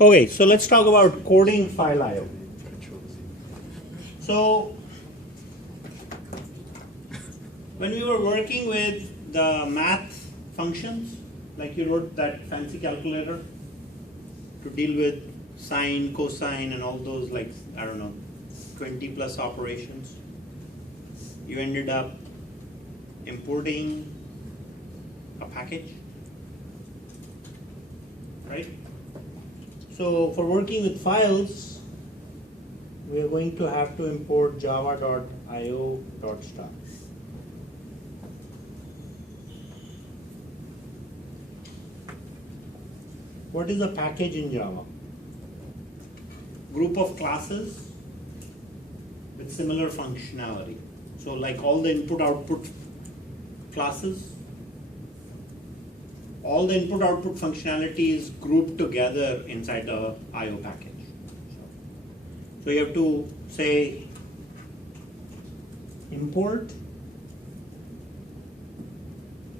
Okay, so let's talk about coding file I/O. So when we were working with the math functions, like you wrote that fancy calculator to deal with sine, cosine, and all those, like, I don't know, 20 plus operations, you ended up importing a package, right? So for working with files, we are going to have to import java.io.star. What is a package in Java? Group of classes with similar functionality. So like all the input-output classes, all the input-output functionality is grouped together inside the I/O package. So you have to say import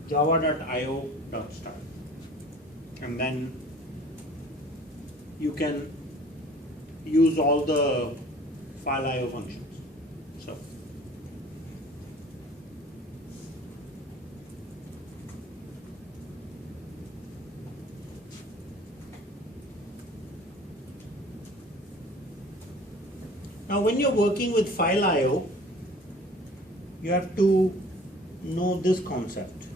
java.io.star, and then you can use all the file I/O functions. So now when you're working with file I/O, you have to know this concept.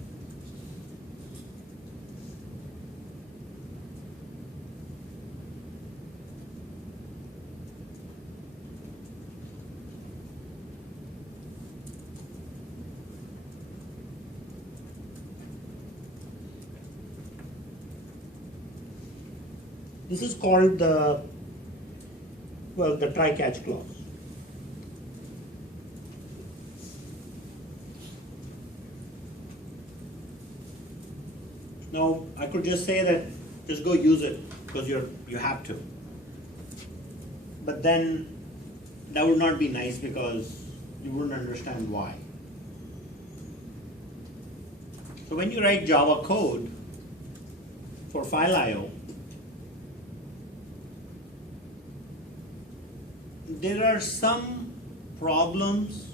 This is called the try-catch clause. Now, I could just say that just go use it because you have to. But then that would not be nice because you wouldn't understand why. So when you write Java code for file I/O, there are some problems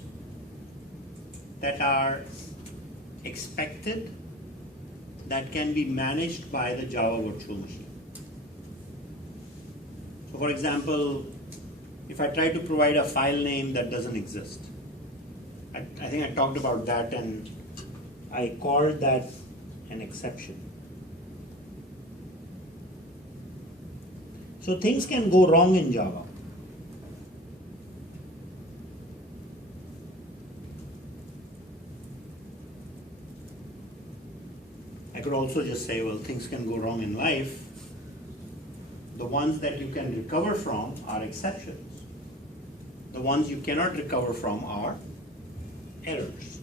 that are expected that can be managed by the Java virtual machine. So for example, if I try to provide a file name that doesn't exist, I think I talked about that and I called that an exception. So things can go wrong in Java. I could also just say, well, things can go wrong in life. The ones that you can recover from are exceptions. The ones you cannot recover from are errors.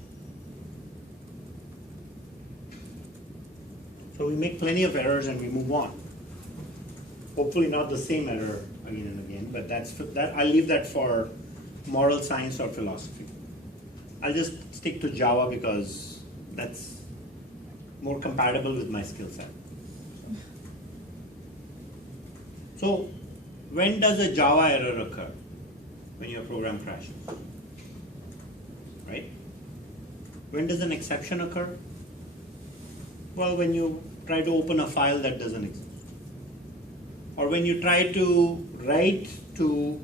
So we make plenty of errors and we move on. Hopefully not the same error again and again, but I'll leave that for moral science or philosophy. I'll just stick to Java because that's more compatible with my skill set. So when does a Java error occur? When your program crashes, right? When does an exception occur? Well, when you try to open a file that doesn't exist. Or when you try to write to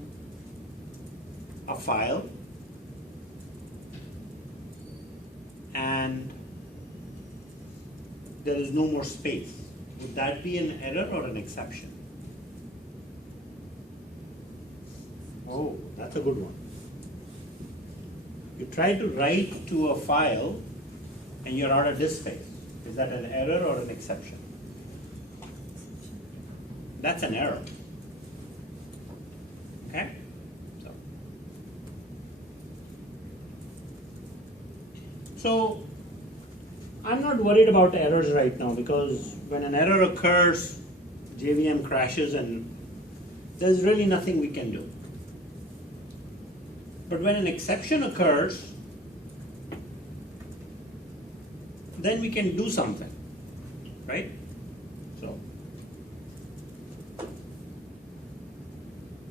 a file and there is no more space. Would that be an error or an exception? Oh, that's a good one. You try to write to a file and you're out of disk space. Is that an error or an exception? That's an error. Okay? So I'm not worried about errors right now because when an error occurs, JVM crashes and there's really nothing we can do. But when an exception occurs, then we can do something, right? So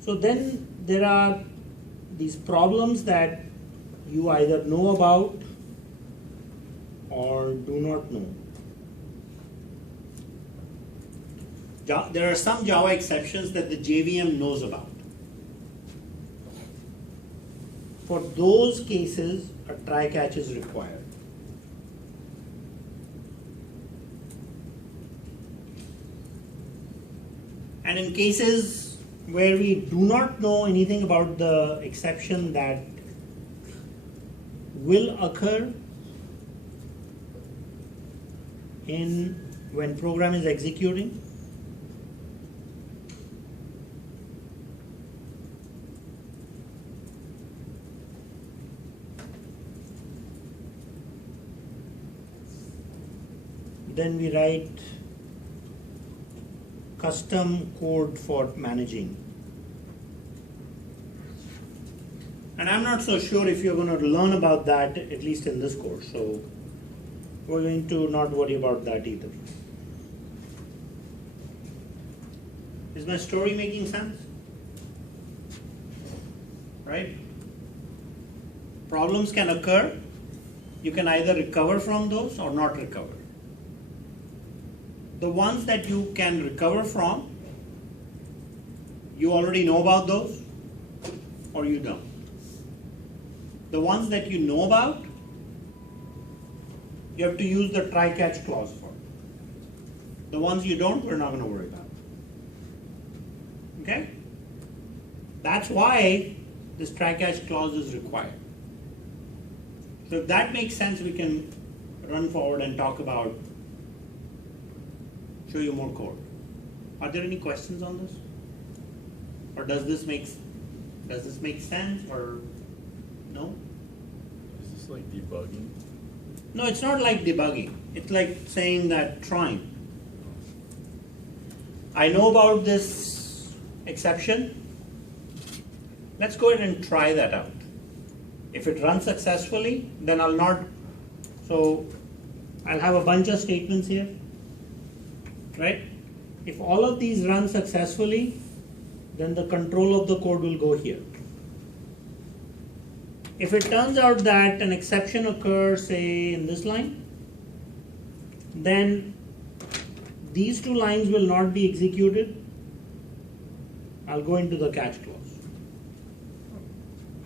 So then there are these problems that you either know about or do not know. There are some Java exceptions that the JVM knows about. For those cases, a try-catch is required. And in cases where we do not know anything about the exception that will occur when program is executing, then we write custom code for managing. And I'm not so sure if you're going to learn about that, at least in this course. So we're going to not worry about that either. Is my story making sense? Right? Problems can occur. You can either recover from those or not recover. The ones that you can recover from, you already know about those, or you don't. The ones that you know about, you have to use the try-catch clause for. The ones you don't, we're not going to worry about. Okay? That's why this try-catch clause is required. So if that makes sense, we can run forward and talk about, show you more code. Are there any questions on this? Or does this make sense or no? Is this like debugging? No, it's not like debugging. It's like saying that trying. I know about this exception. Let's go ahead and try that out. If it runs successfully, then I'll not. So I'll have a bunch of statements here. Right? If all of these run successfully, then the control of the code will go here. If it turns out that an exception occurs, say, in this line, then these two lines will not be executed. I'll go into the catch clause.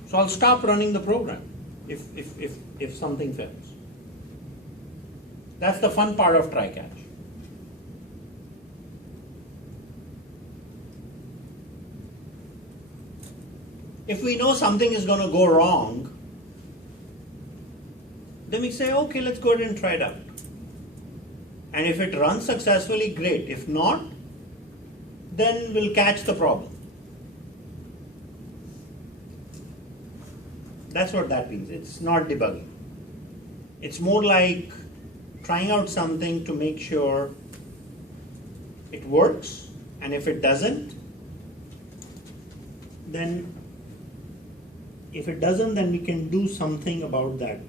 So I'll stop running the program if something fails. That's the fun part of try-catch. If we know something is going to go wrong, then we say, okay, let's go ahead and try it out. And if it runs successfully, great. If not, then we'll catch the problem. That's what that means. It's not debugging. It's more like trying out something to make sure it works. And if it doesn't, then we can do something about that.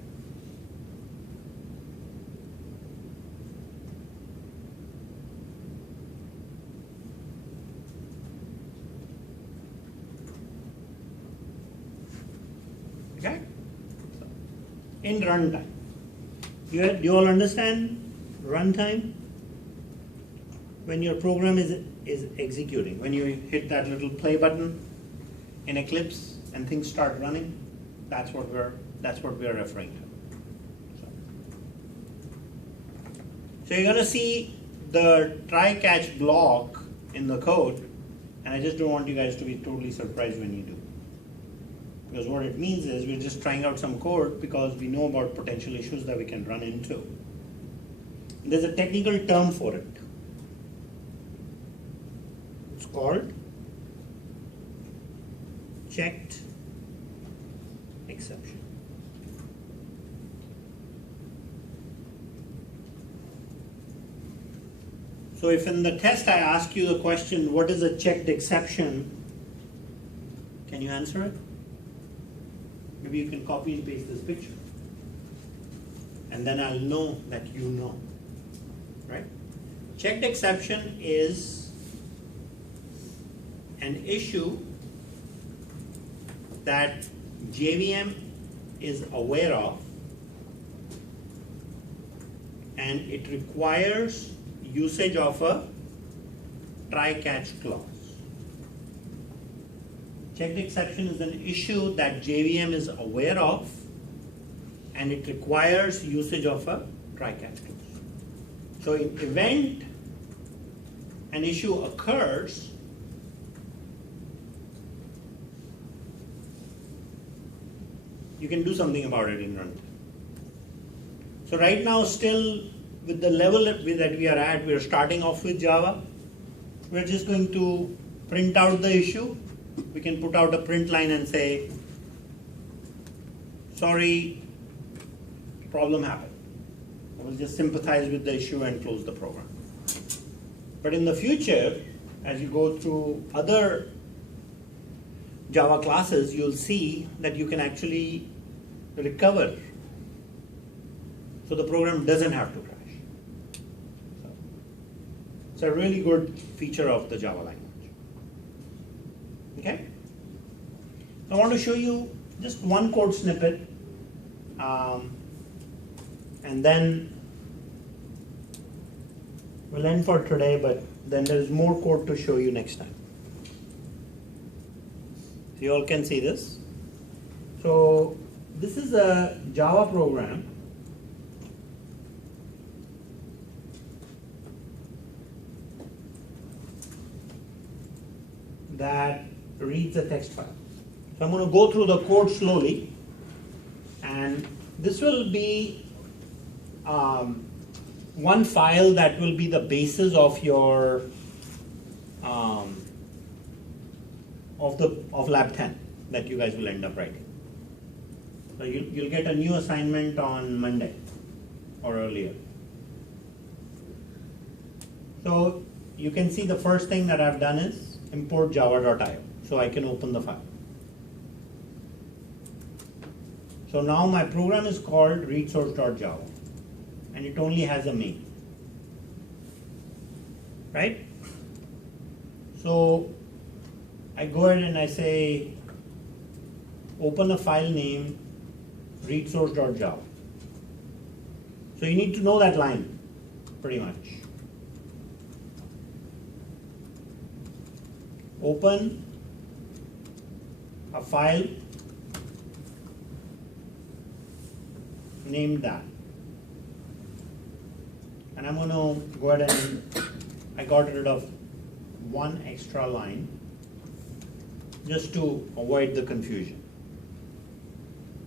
Okay? In runtime. Do you all understand runtime? When your program is executing, when you hit that little play button in Eclipse and things start running, that's what we're referring to. So you're going to see the try-catch block in the code, and I just don't want you guys to be totally surprised when you do. Because what it means is we're just trying out some code because we know about potential issues that we can run into. There's a technical term for it. It's called checked exception. So if in the test I ask you the question, what is a checked exception? Can you answer it? Maybe you can copy and paste this picture. And then I'll know that you know. Right? Checked exception is an issue that JVM is aware of, and it requires usage of a try-catch clause. Checked exception is an issue that JVM is aware of, and it requires usage of a try-catch clause. So in event an issue occurs, you can do something about it in runtime. So right now, still with the level that we are at, we are starting off with Java. We're just going to print out the issue. We can put out a print line and say, sorry, problem happened. We'll just sympathize with the issue and close the program. But in the future, as you go through other Java classes, you'll see that you can actually recover, so the program doesn't have to crash. So it's a really good feature of the Java language. Okay? I want to show you just one code snippet, and then we'll end for today, but then there's more code to show you next time. So you all can see this. So this is a Java program that reads a text file. So I'm going to go through the code slowly, and this will be one file that will be the basis of your of lab 10 that you guys will end up writing. So you'll get a new assignment on Monday or earlier. So you can see the first thing that I've done is import java.io, so I can open the file. So now my program is called readsource.java, and it only has a main, right? So I go ahead and I say open a file named readsource.java. So you need to know that line pretty much. Open a file named that. And I'm going to go ahead and I got rid of one extra line just to avoid the confusion.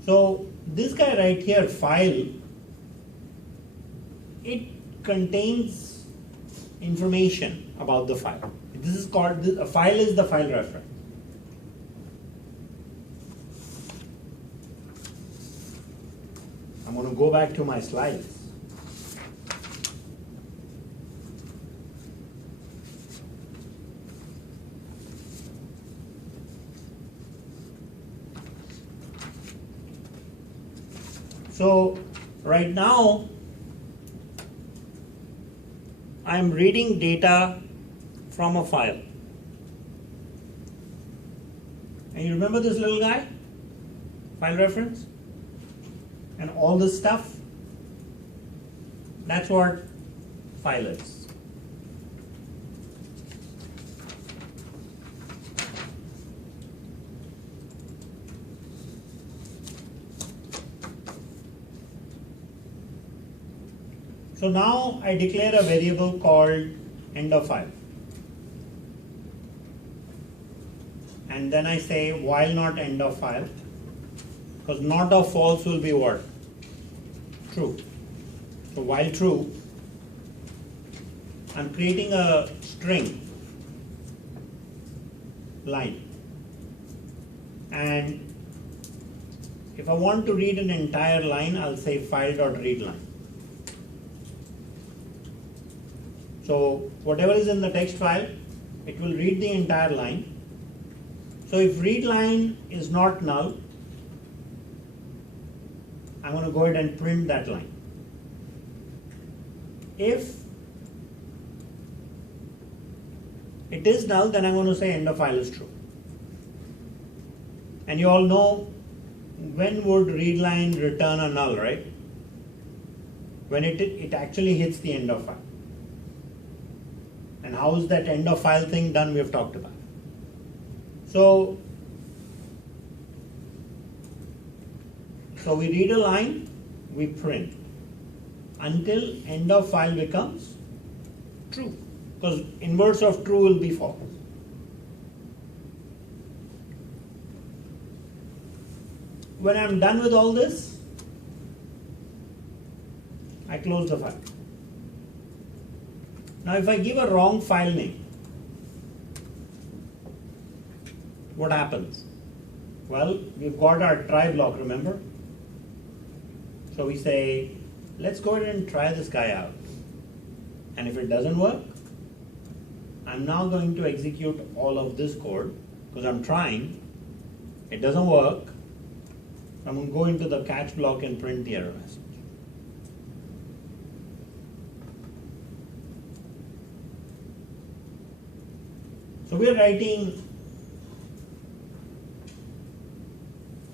So this guy right here, file, it contains information about the file. This is called, a file is the file reference. I'm going to go back to my slides. So right now, I'm reading data from a file. And you remember this little guy? File reference? And all this stuff? That's what file is. So now I declare a variable called end of file. And then I say while not end of file, because not of false will be what? True. So while true, I'm creating a string line. And if I want to read an entire line, I'll say file.readLine. So whatever is in the text file, it will read the entire line. So if readLine is not null, I'm going to go ahead and print that line. If it is null, then I'm going to say end of file is true. And you all know when would readline return a null, right? When it actually hits the end of file. And how is that end of file thing done, we have talked about. So we read a line, we print until end of file becomes true, because inverse of true will be false. When I'm done with all this, I close the file. Now if I give a wrong file name, what happens? Well, we've got our try block, remember? So we say, let's go ahead and try this guy out. And if it doesn't work, I'm now going to execute all of this code because I'm trying. It doesn't work. I'm going to go into the catch block and print the error message. So we're writing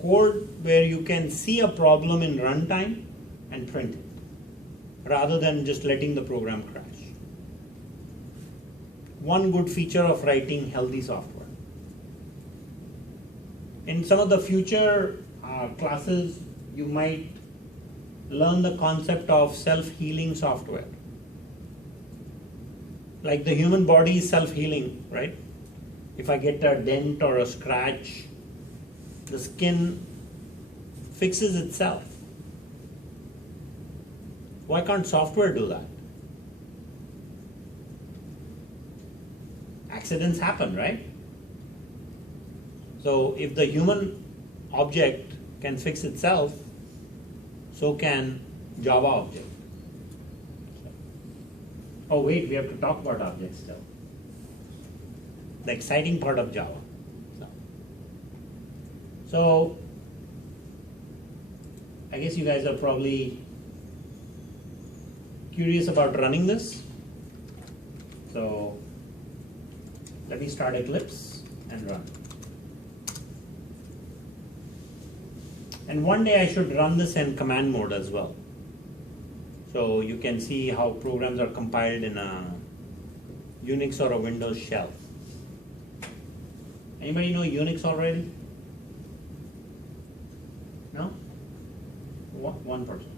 code where you can see a problem in runtime and print it, rather than just letting the program crash. One good feature of writing healthy software. In some of the future classes, you might learn the concept of self-healing software. Like the human body is self-healing, right? If I get a dent or a scratch, the skin fixes itself. Why can't software do that? Accidents happen, right? So if the human object can fix itself, so can Java object. Oh wait, we have to talk about objects still. The exciting part of Java. So I guess you guys are probably curious about running this. So let me start Eclipse and run. And one day I should run this in command mode as well. So you can see how programs are compiled in a Unix or a Windows shell. Anybody know Unix already? No? One person.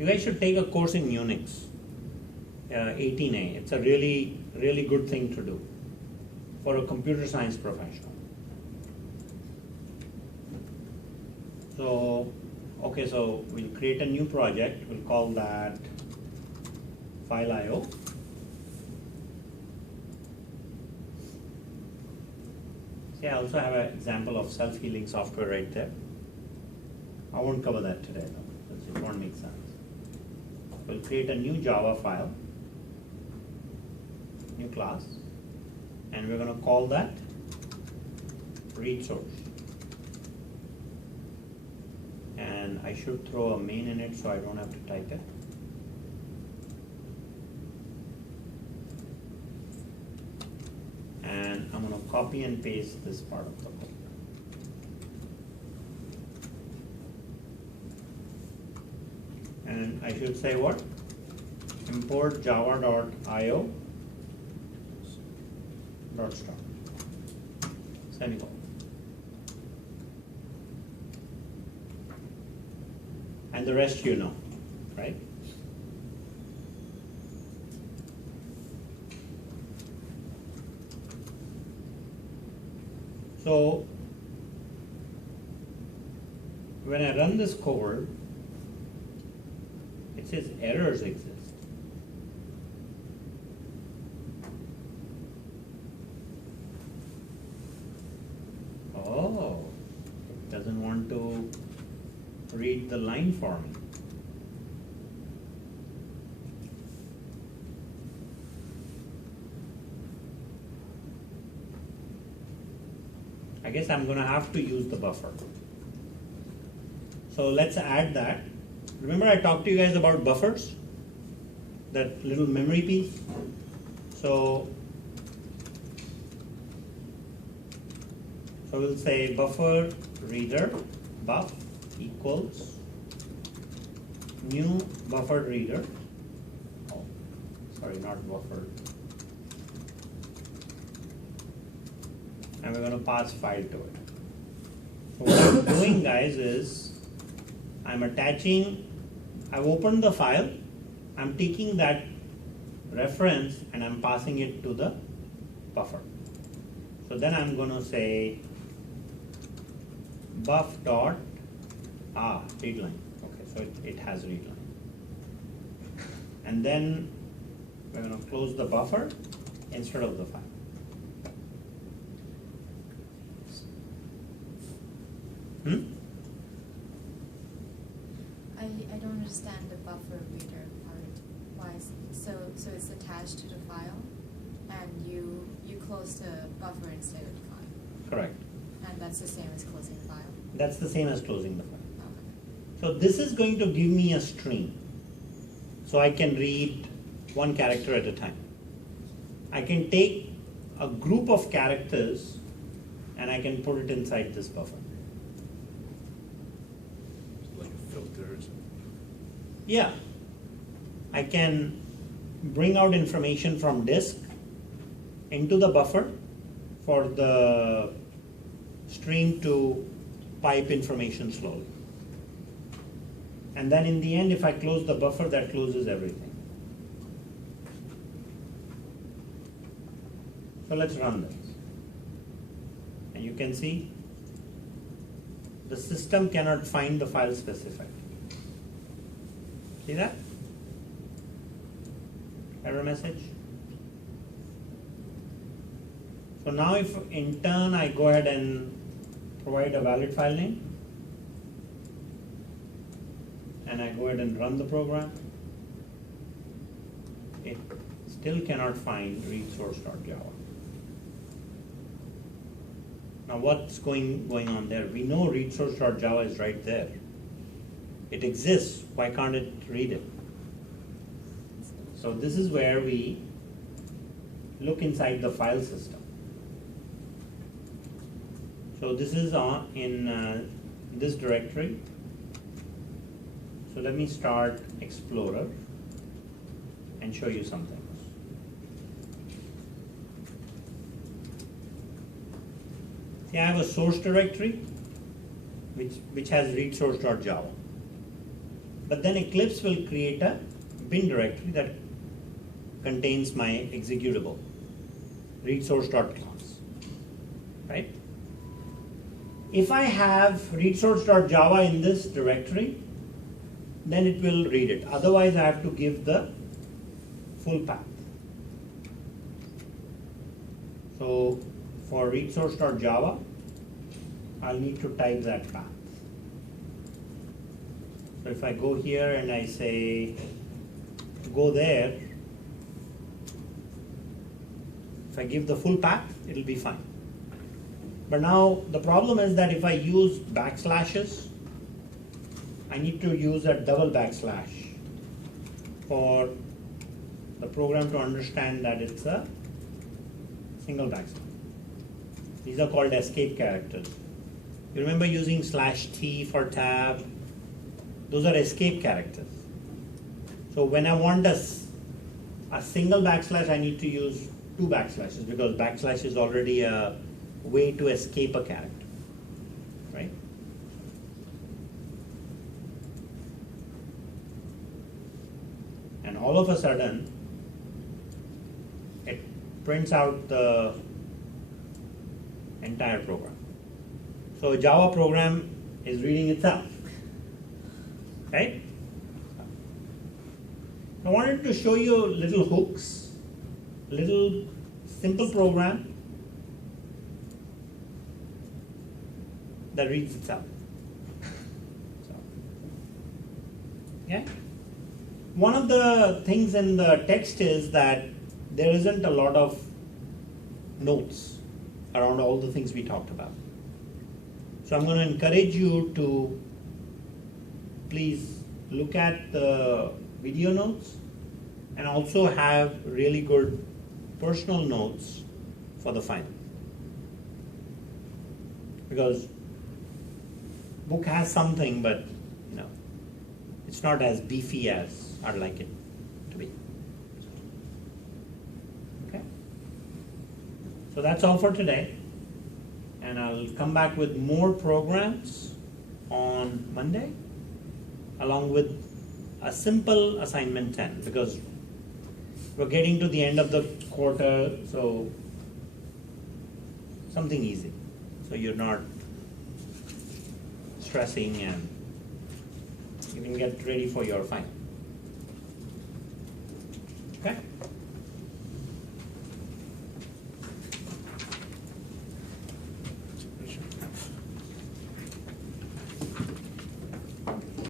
You guys should take a course in Unix, 18A. It's a really, really good thing to do for a computer science professional. So, okay, so we'll create a new project. We'll call that file.io. See, I also have an example of self-healing software right there. I won't cover that today though, because it won't make sense. We'll create a new Java file, new class, and we're going to call that read source. And I should throw a main in it so I don't have to type it. And I'm going to copy and paste this part of the code. And I should say what? Import java.io .start. Semicolon. And the rest you know, right? So when I run this code, it says errors exist. Oh, it doesn't want to read the line for me. I guess I'm going to have to use the buffer. So let's add that. Remember I talked to you guys about buffers? That little memory piece? So So we'll say buffer reader buff equals new buffered reader. Oh, sorry, not buffered. And we're going to pass file to it. So what I'm doing, guys, is I've opened the file, I'm taking that reference and I'm passing it to the buffer. So then I'm going to say buff dot readline. Okay, so it has readline. And then we're going to close the buffer instead of the file. I don't understand the buffer reader part. Why? So it's attached to the file, and you close the buffer instead of the file. Correct. And that's the same as closing the file. That's the same as closing the file. Okay. So this is going to give me a stream. So I can read one character at a time. I can take a group of characters and I can put it inside this buffer. Like a filter or something. Yeah. I can bring out information from disk into the buffer for the stream to pipe information slowly. And then in the end, if I close the buffer, that closes everything. So let's run this. And you can see the system cannot find the file specified. See that? Error message. So now if in turn I go ahead and provide a valid file name, and I go ahead and run the program, it still cannot find read source.java. Now what's going on there? We know read source.java is right there. It exists, why can't it read it? So this is where we look inside the file system. So this is in this directory. So let me start Explorer and show you something. See, I have a source directory which has read source.java. But then Eclipse will create a bin directory that contains my executable, read source.class, right? If I have read source.java in this directory, then it will read it. Otherwise, I have to give the full path. So for read source.java, I'll need to type that path. So if I go here and I say, go there, if I give the full path, it'll be fine. But now the problem is that if I use backslashes, I need to use a double backslash for the program to understand that it's a single backslash. These are called escape characters. You remember using /t for tab? Those are escape characters. So when I want a single backslash, I need to use two backslashes because backslash is already a way to escape a character, right? And all of a sudden, it prints out the entire program. So a Java program is reading itself, right? I wanted to show you little hooks, little simple program that reads itself. So, yeah. One of the things in the text is that there isn't a lot of notes around all the things we talked about. So I'm going to encourage you to please look at the video notes and also have really good personal notes for the final. because book has something, but it's not as beefy as I'd like it to be. Okay? So that's all for today. And I'll come back with more programs on Monday, along with a simple assignment 10, because we're getting to the end of the quarter, so something easy. So you're not stressing and you can get ready for your final. Okay?